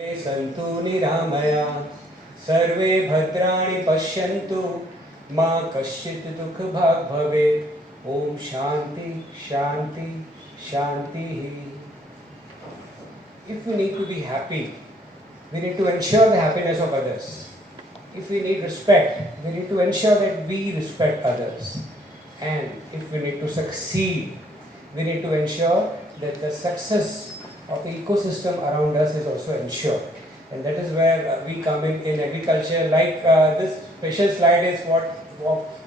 सन्तु निरामया सर्वे भद्राणि पश्यन्तु मा कश्चित् दुःखभाग् भवेत्। ओम शांति शांति शांति। If we need to be happy, we need to ensure the happiness of others. If we need respect, we need to ensure that we respect others. And if we need to succeed, we need to ensure that the success of the ecosystem around us is also ensured. And that is where we come in agriculture. Like this special slide is what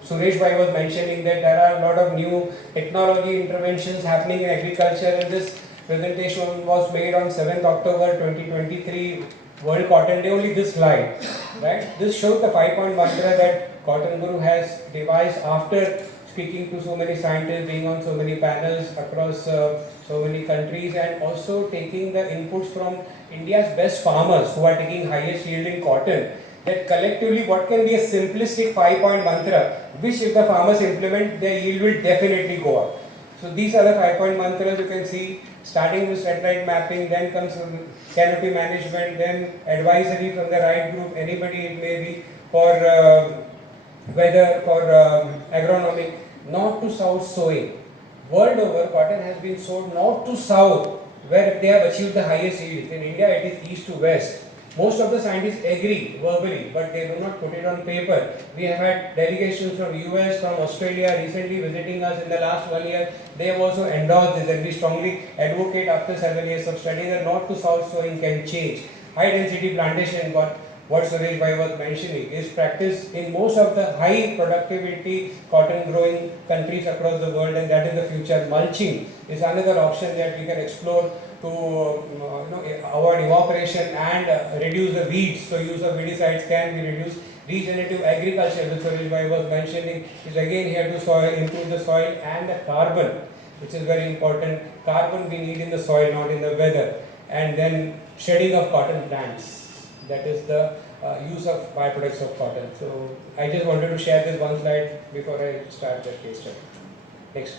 Suresh Bhai was mentioning, that there are a lot of new technology interventions happening in agriculture, and this presentation was made on 7th October 2023, World Cotton Day. Only this slide, right? This shows the 5-point mantra that Cotton Guru has devised after speaking to so many scientists, being on so many panels across so many countries, and also taking the inputs from India's best farmers who are taking highest yielding cotton. That collectively, what can be a simplistic 5-point mantra, which if the farmers implement, their yield will definitely go up. So these are the 5-point mantras you can see, starting with satellite mapping, then comes canopy management, then advisory from the right group, anybody it may be, for weather, for agronomy, north to south sowing. World over, cotton has been sowed north to south, where they have achieved the highest yields. In India, it is east to west. Most of the scientists agree verbally, but they do not put it on paper. We have had delegations from US, from Australia recently visiting us in the last 1 year. They have also endorsed this, and we strongly advocate after 7 years of study that north to south sowing can change. High density plantation, what Suresh Bhai was mentioning, is practiced in most of the high productivity cotton growing countries across the world, and that is the future. Mulching is another option that we can explore to avoid evaporation and reduce the weeds. So use of weedicides can be reduced. Regenerative agriculture, which Suresh Bhai was mentioning, is again here to improve the soil and the carbon, which is very important. Carbon we need in the soil, not in the weather. And then shedding of cotton plants. That is the use of byproducts of cotton. So I just wanted to share this one slide before I start the case study. Next.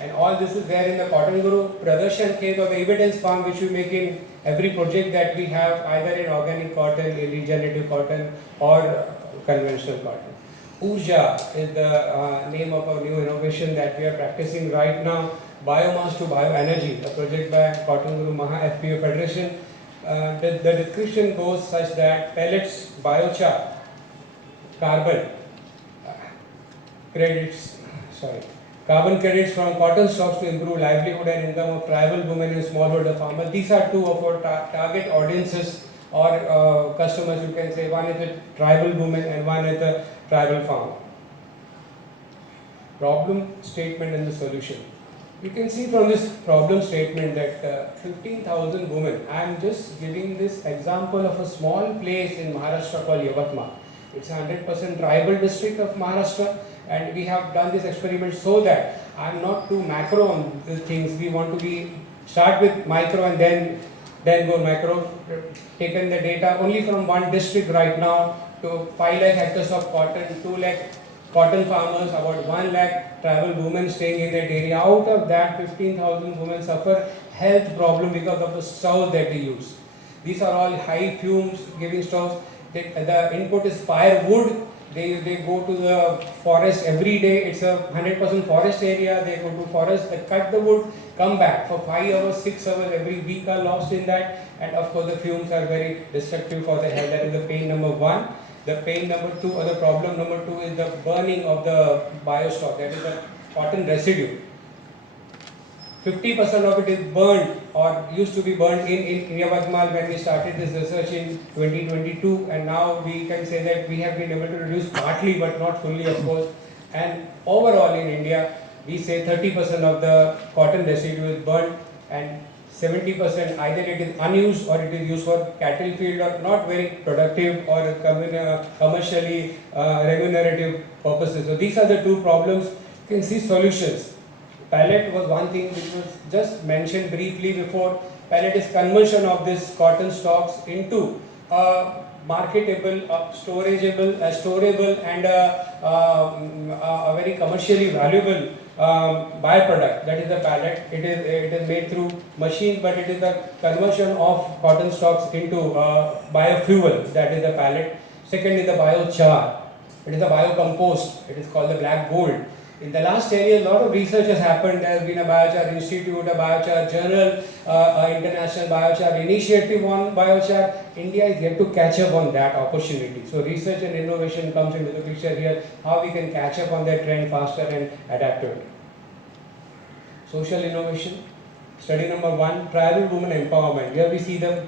And all this is there in the Cotton Guru Pradarshan case, or the evidence farm, which we make in every project that we have, either in organic cotton, in regenerative cotton, or conventional cotton. Urja is the name of our new innovation that we are practicing right now. Biomass to BioEnergy, a project by Cotton Guru Maha FPO Federation. The description goes such that pellets, biochar, carbon credits from cotton stocks to improve livelihood and income of tribal women and smallholder farmers. These are two of our target audiences or customers, you can say. One is the tribal women and one is the tribal farmer. Problem statement and the solution. You can see from this problem statement that 15,000 women, I am just giving this example of a small place in Maharashtra called Yavatmal. It's a 100% tribal district of Maharashtra, and we have done this experiment so that I am not too macro on these things. We want to start with micro and then go macro. Taken the data only from one district right now to 5 lakh hectares of cotton, 2 lakh cotton farmers, about 1 lakh tribal women staying in that area. Out of that, 15,000 women suffer health problem because of the stoves that they use. These are all high fumes giving stoves. The input is firewood. They go to the forest every day. It's a 100% forest area. They go to forest, they cut the wood, come back for 5 hours, 6 hours every week are lost in that. And of course, the fumes are very destructive for the health. That is the pain number 1. The pain number 2, or the problem number 2, is the burning of the biostock, that is the cotton residue. 50% of it is burned or used to be burned in Yavatmal when we started this research in 2022, and now we can say that we have been able to reduce partly but not fully, of course. And overall in India, we say 30% of the cotton residue is burned, and 70% either it is unused or it is used for cattle field or not very productive or commercially remunerative purposes. So these are the two problems. You can see solutions. Pellet was one thing which was just mentioned briefly before. Pellet is conversion of this cotton stocks into marketable, storable and a very commercially valuable byproduct, that is the pellet. It is made through machine, but it is the conversion of cotton stalks into biofuel, that is the pellet. Second is the biochar. It is a biocompost. It is called the black gold. In the last 10 years, a lot of research has happened. There has been a biochar institute, a biochar journal, international biochar initiative on biochar. India is yet to catch up on that opportunity. So research and innovation comes into the picture here, how we can catch up on that trend faster and adapt to it. Social innovation. Study number 1, tribal women empowerment. Here we see the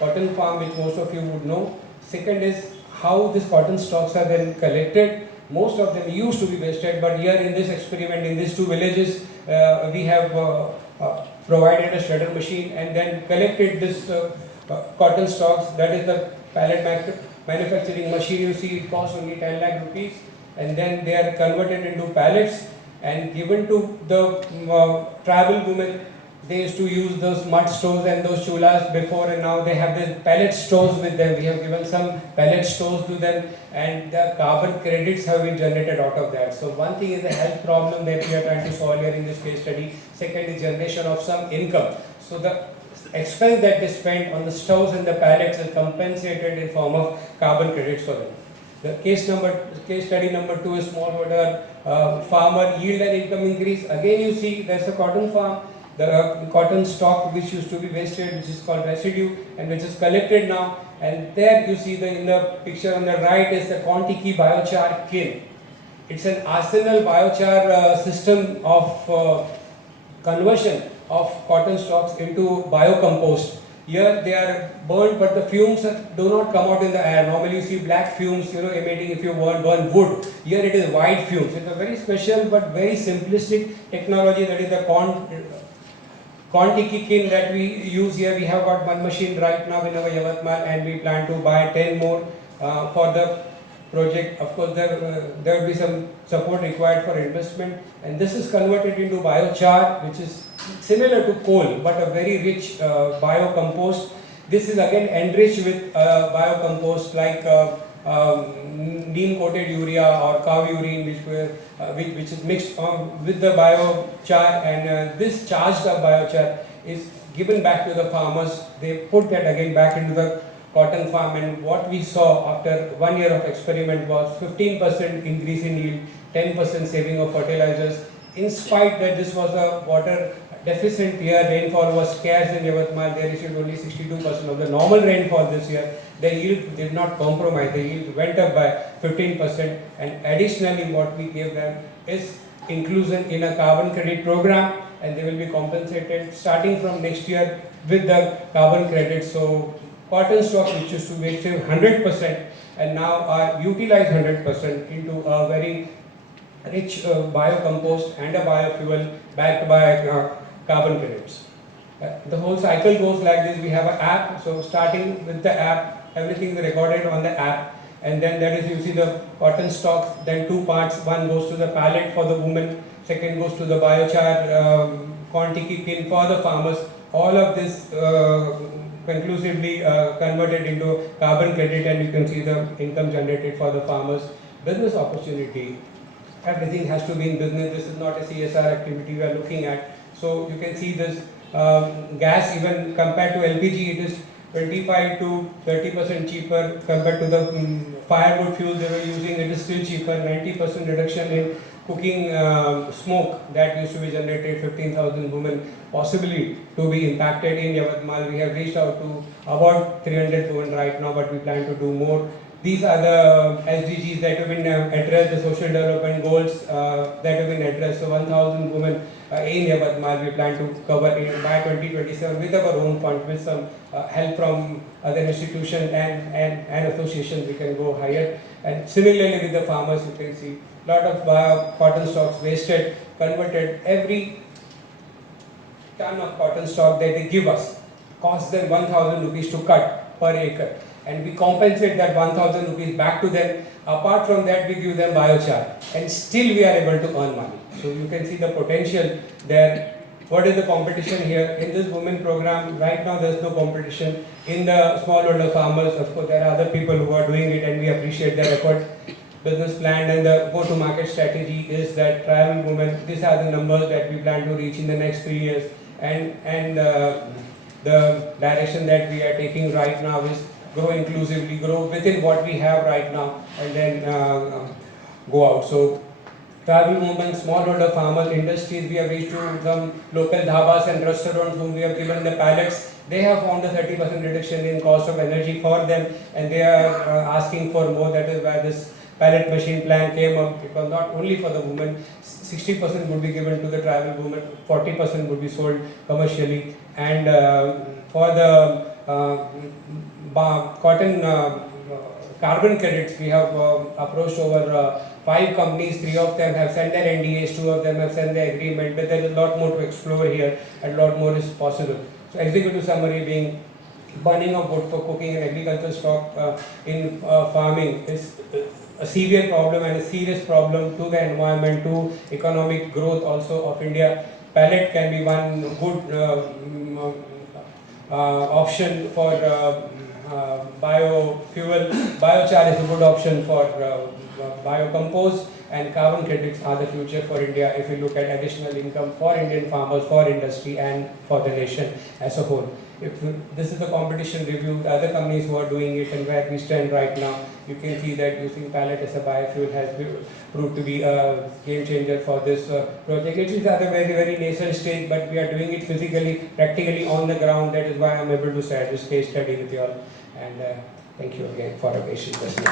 cotton farm, which most of you would know. Second is how these cotton stalks are then collected. Most of them used to be wasted, but here in this experiment, in these 2 villages, we have provided a shredder machine and then collected this cotton stalks. That is the pellet manufacturing machine. You see, it costs only 10 lakh rupees, and then they are converted into pellets and given to the tribal women. They used to use those mud stoves and those chulas before, and now they have the pellet stoves with them. We have given some pellet stoves to them, and the carbon credits have been generated out of that. So one thing is the health problem that we are trying to solve here in this case study. Second is generation of some income. So the expense that they spend on the stoves and the pellets is compensated in form of carbon credits for them. The case study number 2 is smallholder farmer yield and income increase. Again, you see there's a cotton farm. The cotton stock which used to be wasted, which is called residue, and which is collected now. And there you see in the picture on the right is the Contiki biochar kiln. It's an arsenal biochar system of conversion of cotton stalks into biocompost. Here they are burned, but the fumes do not come out in the air. Normally you see black fumes, emitting if you burn wood. Here it is white fumes. It's a very special but very simplistic technology, that is the Contiki kiln that we use here. We have got 1 machine right now in our Yavatmal, and we plan to buy 10 more for the project. Of course, there will be some support required for investment, and this is converted into biochar, which is similar to coal but a very rich biocompost. This is again enriched with biocompost like neem coated urea or cow urine, which is mixed with the biochar, and this charged up biochar is given back to the farmers. They put that again back into the cotton farm, and what we saw after 1 year of experiment was 15% increase in yield, 10% saving of fertilizers. In spite that this was a water deficient year, rainfall was scarce in Yavatmal, they received only 62% of the normal rainfall this year. The yield did not compromise, the yield went up by 15%, and additionally what we gave them is inclusion in a carbon credit program, and they will be compensated starting from next year with the carbon credit. So cotton stocks which used to be wasted 100% and now are utilized 100% into a very rich biocompost and a biofuel backed by carbon credits. The whole cycle goes like this. We have an app, so starting with the app, everything is recorded on the app, and then that is, you see the cotton stocks, then 2 parts, one goes to the pallet for the women, second goes to the biochar Contiki kiln for the farmers. All of this conclusively converted into carbon credit, and you can see the income generated for the farmers. Business opportunity, everything has to be in business. This is not a CSR activity we are looking at. So you can see this gas, even compared to LPG, it is 25 to 30% cheaper compared to the firewood fuel they were using. It is still cheaper. 90% reduction in cooking smoke that used to be generated. 15,000 women possibly to be impacted in Yavatmal. We have reached out to about 300 women right now, but we plan to do more. These are the SDGs that have been addressed, the social development goals that have been addressed. So 1,000 women in Yavatmal we plan to cover by 2027 with our own fund, with some help from other institutions and associations. We can go higher. And similarly with the farmers, you can see a lot of cotton stalks wasted, converted. Every ton of cotton stock that they give us costs them 1,000 rupees to cut per acre, and we compensate that 1,000 rupees back to them. Apart from that, we give them biochar, and still we are able to earn money. So you can see the potential there. What is the competition here in this women program? Right now there is no competition. In the smallholder farmers, of course there are other people who are doing it, and we appreciate their effort. business plan and the go-to-market strategy is that tribal women, these are the numbers that we plan to reach in the next 3 years, and the direction that we are taking right now is grow inclusively, grow within what we have right now, and then go out. So tribal women, smallholder farmers, industries, we have reached to some local dhabas and restaurants whom we have given the pallets. They have found a 30% reduction in cost of energy for them, and they are asking for more. That is why this pallet machine plan came up. It was not only for the women. 60% would be given to the tribal women, 40% would be sold commercially, and for the cotton carbon credits, we have approached over 5 companies. 3 of them have sent their NDAs, 2 of them have sent their agreement, but there is a lot more to explore here and a lot more is possible. So executive summary being, burning of wood for cooking and agricultural stock in farming is a severe problem and a serious problem to the environment, to economic growth also of India. Pellet can be one good option for biofuel. Biochar is a good option for biocompost, and carbon credits are the future for India if we look at additional income for Indian farmers, for industry and for the nation as a whole. If this is the competition review, the other companies who are doing it and where we stand right now, you can see that using pellet as a biofuel has proved to be a game changer for this project. It is at a very, very nascent stage, but we are doing it physically, practically on the ground. That is why I am able to share this case study with you all. And thank you again for a patient listening.